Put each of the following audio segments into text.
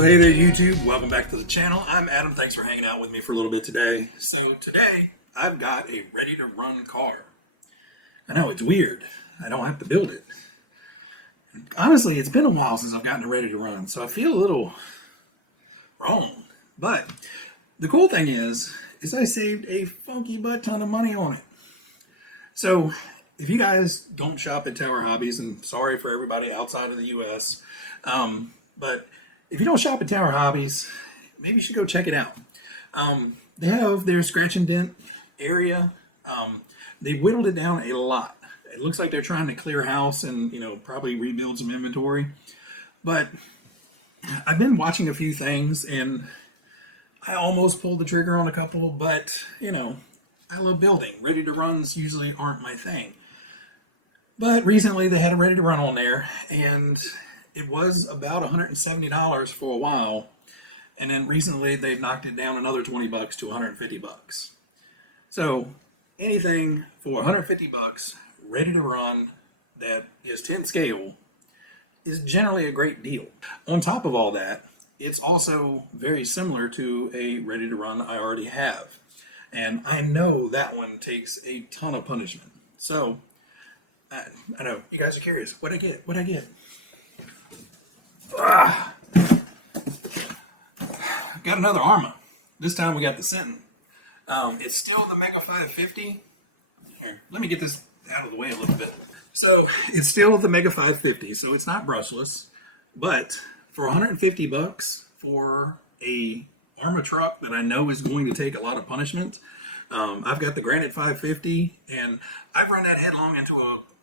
Well, hey there, YouTube. Welcome back to the channel. I'm Adam. Thanks for hanging out with me for a little bit today. So today, I've got a ready-to-run car. I know, it's weird. I don't have to build it. Honestly, it's been a while since I've gotten it ready to run, so I feel a little wrong. But the cool thing is I saved a funky butt ton of money on it. So if you guys don't shop at Tower Hobbies, and sorry for everybody outside of the U.S., but if you don't shop at Tower Hobbies, maybe you should go check it out. They have their scratch and dent area. They whittled it down a lot. It looks like they're trying to clear house and, probably rebuild some inventory. But I've been watching a few things and I almost pulled the trigger on a couple, but, I love building. Ready to runs usually aren't my thing. But recently they had a ready to run on there and it was about $170 for a while, and then recently they've knocked it down another 20 bucks to 150 bucks. So anything for 150 bucks, ready to run, that is 10 scale, is generally a great deal. On top of all that, it's also very similar to a ready to run I already have, and I know that one takes a ton of punishment. So I know you guys are curious. What'd I get? What'd I get? Got another Arrma. This time we got the Senton. It's still the Mega 550. Here, let me get this out of the way a little bit. So it's still the Mega 550, so it's not brushless, but for 150 bucks for a Arrma truck that I know is going to take a lot of punishment, I've got the Granite 550, and I've run that headlong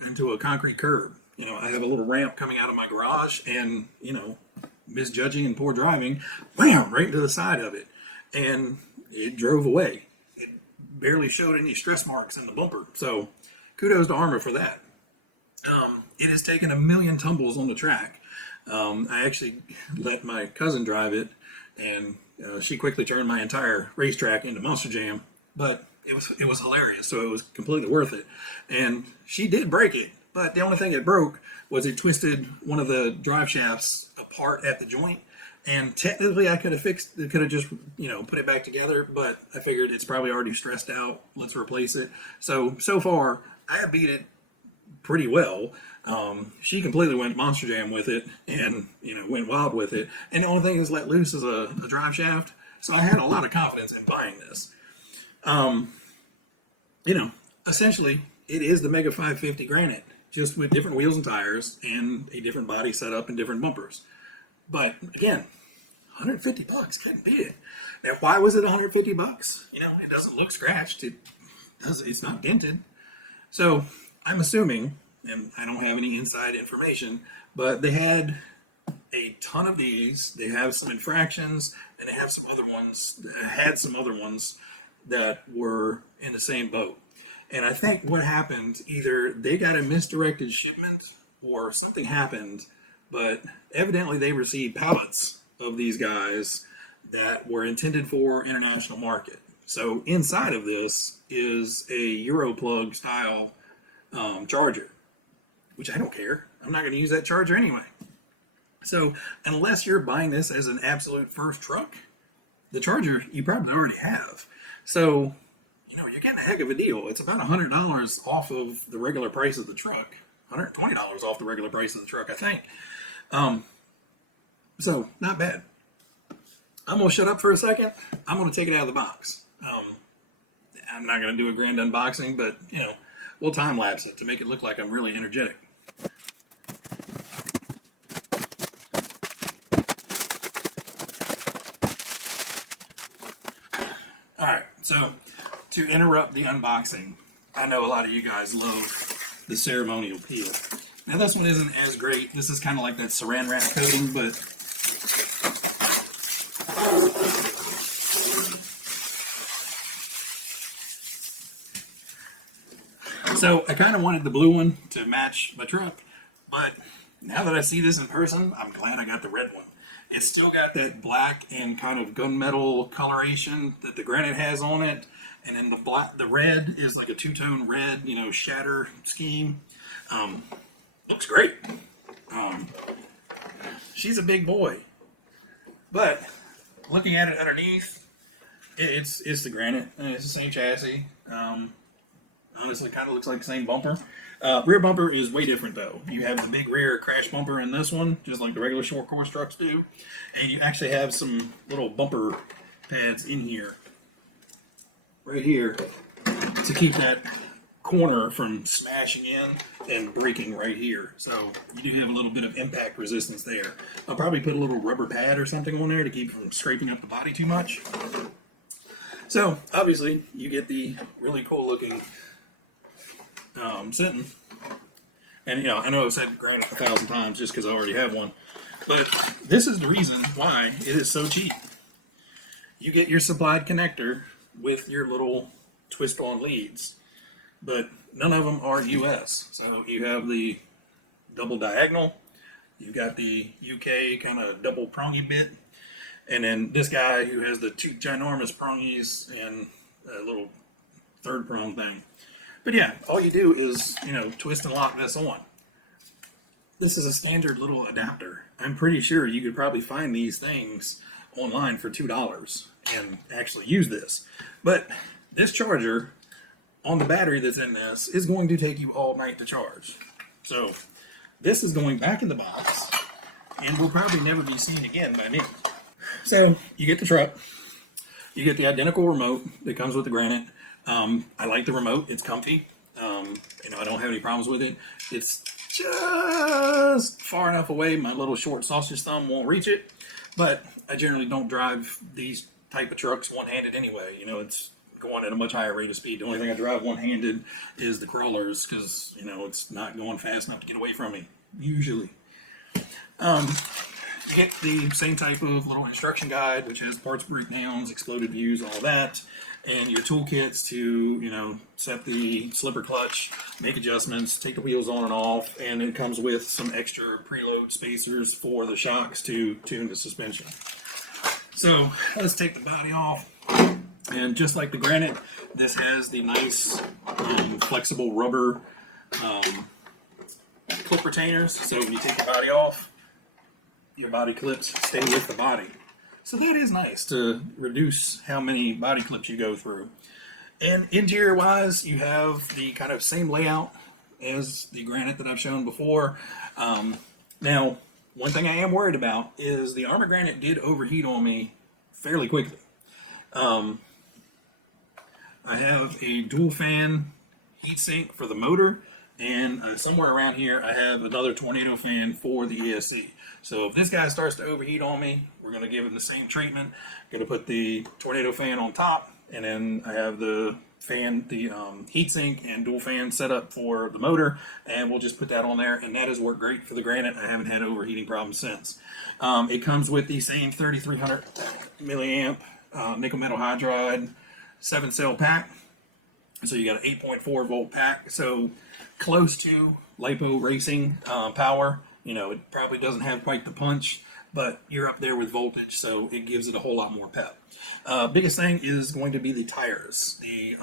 into a concrete curb. I have a little ramp coming out of my garage and, misjudging and poor driving, wham, right into the side of it. And it drove away. It barely showed any stress marks in the bumper. So kudos to Arrma for that. It has taken a million tumbles on the track. I actually let my cousin drive it, and she quickly turned my entire racetrack into Monster Jam. But it was hilarious, so it was completely worth it. And she did break it. But the only thing it broke was it twisted one of the drive shafts apart at the joint. And technically I could have just, put it back together, but I figured it's probably already stressed out. Let's replace it. So far I have beat it pretty well. She completely went Monster Jam with it and, went wild with it. And the only thing is let loose is a drive shaft. So I had a lot of confidence in buying this. Essentially it is the Mega 550 Granite, just with different wheels and tires and a different body setup and different bumpers. But again, 150 bucks, can't beat it. Now, why was it 150 bucks? It doesn't look scratched. It's not dented. So I'm assuming, and I don't have any inside information, but they had a ton of these. They have some infractions, and they have some other ones. Had some other ones that were in the same boat. And I think what happened, either they got a misdirected shipment or something happened, but evidently they received pallets of these guys that were intended for international market. So inside of this is a Europlug style charger, which I don't care. I'm not going to use that charger anyway. So unless you're buying this as an absolute first truck, the charger you probably already have. So you're getting a heck of a deal. It's about $100 off of the regular price of the truck. $120 off the regular price of the truck, I think. So, not bad. I'm going to shut up for a second. I'm going to take it out of the box. I'm not going to do a grand unboxing, but, we'll time-lapse it to make it look like I'm really energetic. Alright, so to interrupt the unboxing, I know a lot of you guys love the ceremonial peel. Now this one isn't as great. This is kind of like that saran wrap coating, but so I kind of wanted the blue one to match my truck, but now that I see this in person, I'm glad I got the red one. It's still got that black and kind of gunmetal coloration that the Granite has on it. And then the red is like a two-tone red, shatter scheme. Looks great. She's a big boy. But looking at it underneath, it's the granite, and it's the same chassis. Honestly, kind of looks like the same bumper. Rear bumper is way different though. You have the big rear crash bumper in this one, just like the regular short course trucks do, and you actually have some little bumper pads in here, right here, to keep that corner from smashing in and breaking right here. So you do have a little bit of impact resistance there. I'll probably put a little rubber pad or something on there to keep from scraping up the body too much. So obviously you get the really cool looking Senton. And you know, I know I've said granite 1,000 times just because I already have one, but this is the reason why it is so cheap. You get your supplied connector with your little twist on leads, but none of them are US. So you have the double diagonal, you've got the UK kind of double prongy bit, and then this guy who has the two ginormous prongies and a little third prong thing. But yeah, all you do is, you know, twist and lock this on. This is a standard little adapter. I'm pretty sure you could probably find these things online for $2 and actually use this. But this charger on the battery that's in this is going to take you all night to charge. So this is going back in the box and will probably never be seen again by me. So you get the truck, you get the identical remote that comes with the granite. I like the remote. It's comfy. You know, I don't have any problems with it. It's just far enough away my little short sausage thumb won't reach it. But I generally don't drive these type of trucks one-handed anyway. You know, it's going at a much higher rate of speed. The only thing I drive one-handed is the crawlers because, you know, it's not going fast enough to get away from me, usually. You get the same type of little instruction guide, which has parts breakdowns, exploded views, all that, and your toolkits to, you know, set the slipper clutch, make adjustments, take the wheels on and off, and it comes with some extra preload spacers for the shocks to tune the suspension. So let's take the body off, and just like the granite, this has the nice flexible rubber clip retainers, so when you take the body off, your body clips stay with the body. So that is nice to reduce how many body clips you go through. And interior wise, you have the kind of same layout as the granite that I've shown before. Now, one thing I am worried about is the Arrma granite did overheat on me fairly quickly. I have a dual fan heatsink for the motor, and somewhere around here I have another tornado fan for the ESC. So if this guy starts to overheat on me, we're going to give him the same treatment. Going to put the tornado fan on top, and then I have the fan, the heatsink and dual fan set up for the motor, and we'll just put that on there, and that has worked great for the granite. I haven't had overheating problems since. It comes with the same 3300 milliamp nickel metal hydride 7-cell pack. So you got an 8.4 volt pack, so close to LiPo racing power. You know, it probably doesn't have quite the punch, but you're up there with voltage, so it gives it a whole lot more pep. Biggest thing is going to be the tires. The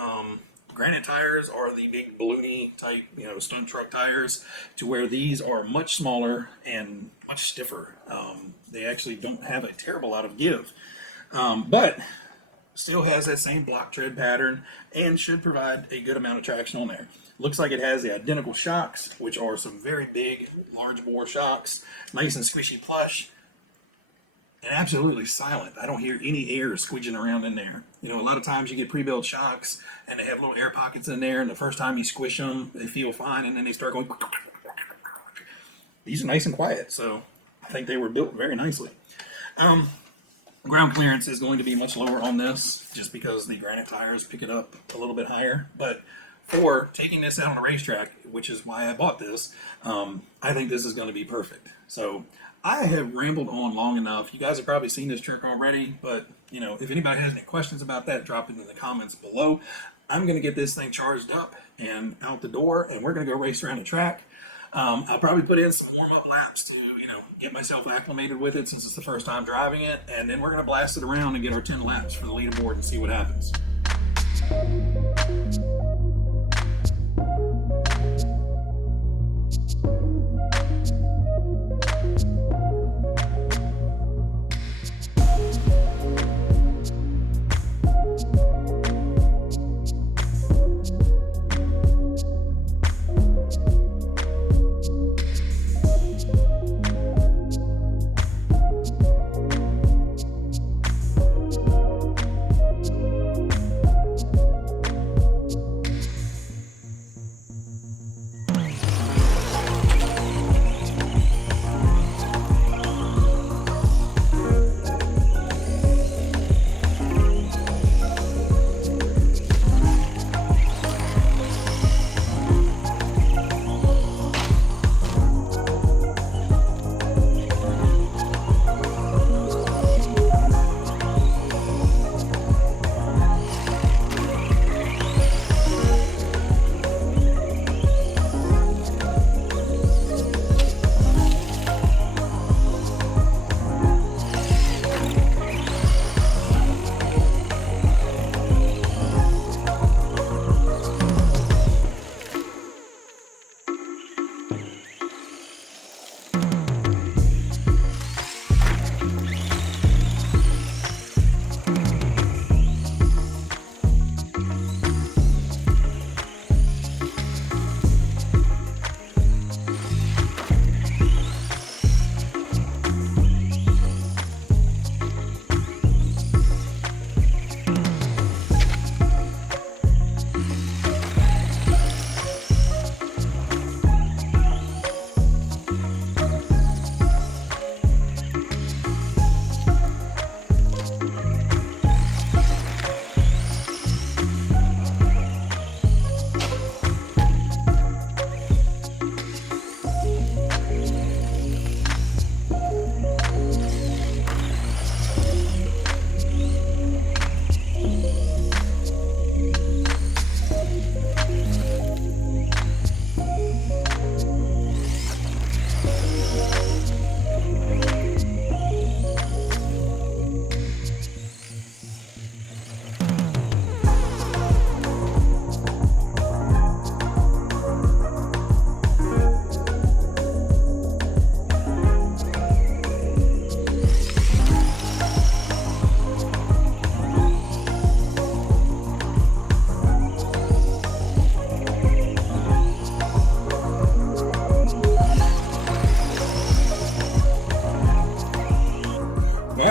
granite tires are the big balloony type, you know, stunt truck tires, to where these are much smaller and much stiffer. They actually don't have a terrible lot of give, but still has that same block tread pattern and should provide a good amount of traction on there. Looks like it has the identical shocks, which are some very big, large bore shocks, nice and squishy plush, and absolutely silent. I don't hear any air squidging around in there. You know, a lot of times you get pre-built shocks and they have little air pockets in there, and the first time you squish them, they feel fine, and then they start going. These are nice and quiet, so I think they were built very nicely. Ground clearance is going to be much lower on this, just because the granite tires pick it up a little bit higher, but for taking this out on a racetrack, which is why I bought this, I think this is going to be perfect. So I have rambled on long enough. You guys have probably seen this trick already, but you know, if anybody has any questions about that, drop it in the comments below. I'm going to get this thing charged up and out the door, and we're going to go race around the track. I'll probably put in some warm-up laps to, you know, get myself acclimated with it since it's the first time driving it, and then we're going to blast it around and get our 10 laps for the leaderboard and see what happens.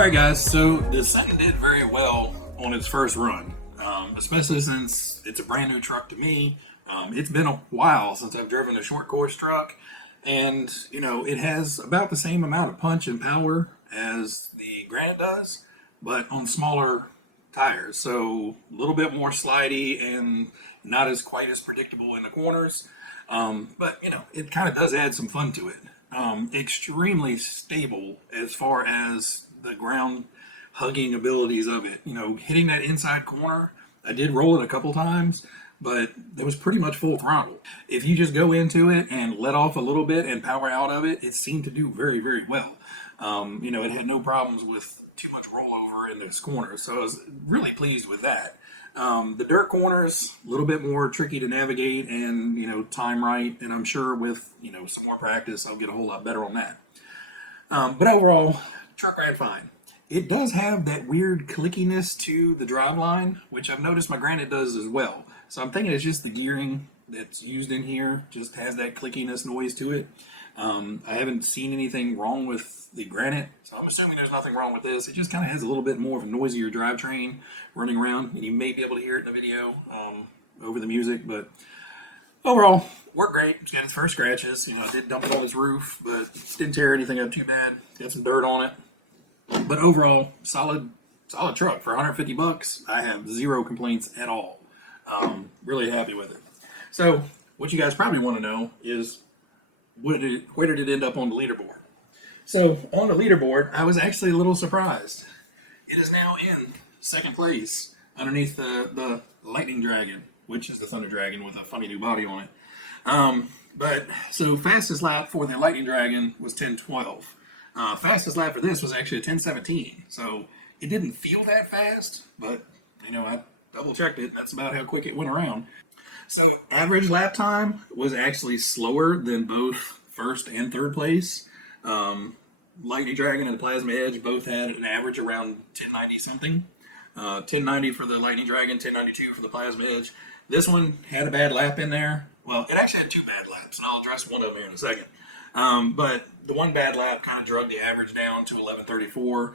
Alright guys, so the Senton did very well on its first run, especially since it's a brand new truck to me. It's been a while since I've driven a short course truck, and you know, it has about the same amount of punch and power as the Granite does, but on smaller tires, so a little bit more slidey and not as quite as predictable in the corners. But you know, it kind of does add some fun to it. Extremely stable as far as the ground hugging abilities of it. You know, hitting that inside corner, I did roll it a couple times, but it was pretty much full throttle. If you just go into it and let off a little bit and power out of it, it seemed to do very, very well. You know, it had no problems with too much rollover in this corner, so I was really pleased with that. The dirt corners, a little bit more tricky to navigate and, you know, time right, and I'm sure with, you know, some more practice, I'll get a whole lot better on that. But overall, truck ran fine. It does have that weird clickiness to the driveline, which I've noticed my Granite does as well. So I'm thinking it's just the gearing that's used in here, just has that clickiness noise to it. I haven't seen anything wrong with the Granite, so I'm assuming there's nothing wrong with this. It just kind of has a little bit more of a noisier drivetrain running around, and you may be able to hear it in the video over the music, but overall, worked great. It's got its first scratches. You know, I did dump it on its roof, but didn't tear anything up too bad. Got some dirt on it. But overall, solid truck for 150 bucks. I have zero complaints at all. Really happy with it. So, what you guys probably want to know is, where did it end up on the leaderboard? So, on the leaderboard, I was actually a little surprised. It is now in second place underneath the Lightning Dragon, which is the Thunder Dragon with a funny new body on it. But so fastest lap for the Lightning Dragon was 10:12. Fastest lap for this was actually a 10:17. So it didn't feel that fast, but you know, I double checked it. That's about how quick it went around. So average lap time was actually slower than both first and third place. Lightning Dragon and the Plasma Edge both had an average around 1090 something. 1090 for the Lightning Dragon, 1092 for the Plasma Edge. This one had a bad lap in there. Well, it actually had two bad laps, and I'll address one of them here in a second. But the one bad lap kind of drug the average down to 1134.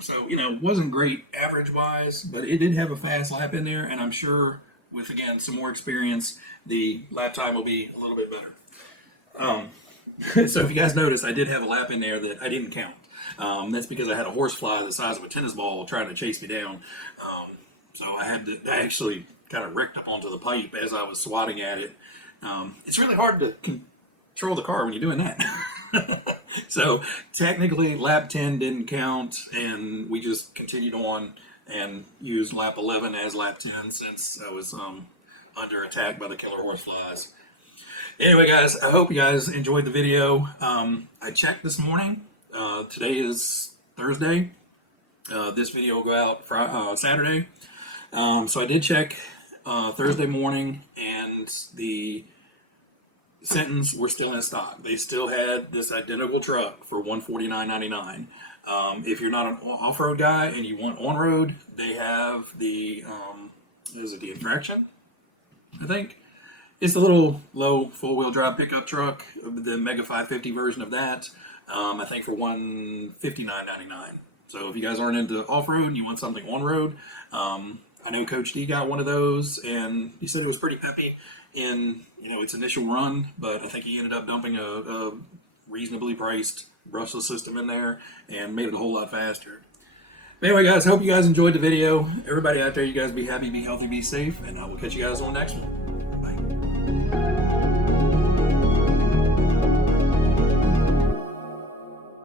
So, you know, wasn't great average-wise, but it did have a fast lap in there, and I'm sure with, again, some more experience, the lap time will be a little bit better. So if you guys notice, I did have a lap in there that I didn't count. That's because I had a horsefly the size of a tennis ball trying to chase me down. So I actually kind of wrecked up onto the pipe as I was swatting at it. It's really hard to control the car when you're doing that. So technically lap 10 didn't count, and we just continued on and used lap 11 as lap 10 since I was under attack by the killer horseflies. Anyway guys, I hope you guys enjoyed the video. I checked this morning. Today is Thursday. This video will go out Saturday. So I did check Thursday morning, and the Sentons were still in stock. They still had this identical truck for $149.99. If you're not an off-road guy and you want on-road, they have the is it the Infraction? I think it's the little low four-wheel drive pickup truck, the Mega 550 version of that. I think for $159.99. So if you guys aren't into off-road and you want something on-road, I know Coach D got one of those, and he said it was pretty peppy in, you know, its initial run, but I think he ended up dumping a reasonably priced brushless system in there and made it a whole lot faster. But anyway guys, hope you guys enjoyed the video. Everybody out there, you guys be happy, be healthy, be safe, and I will catch you guys on the next one.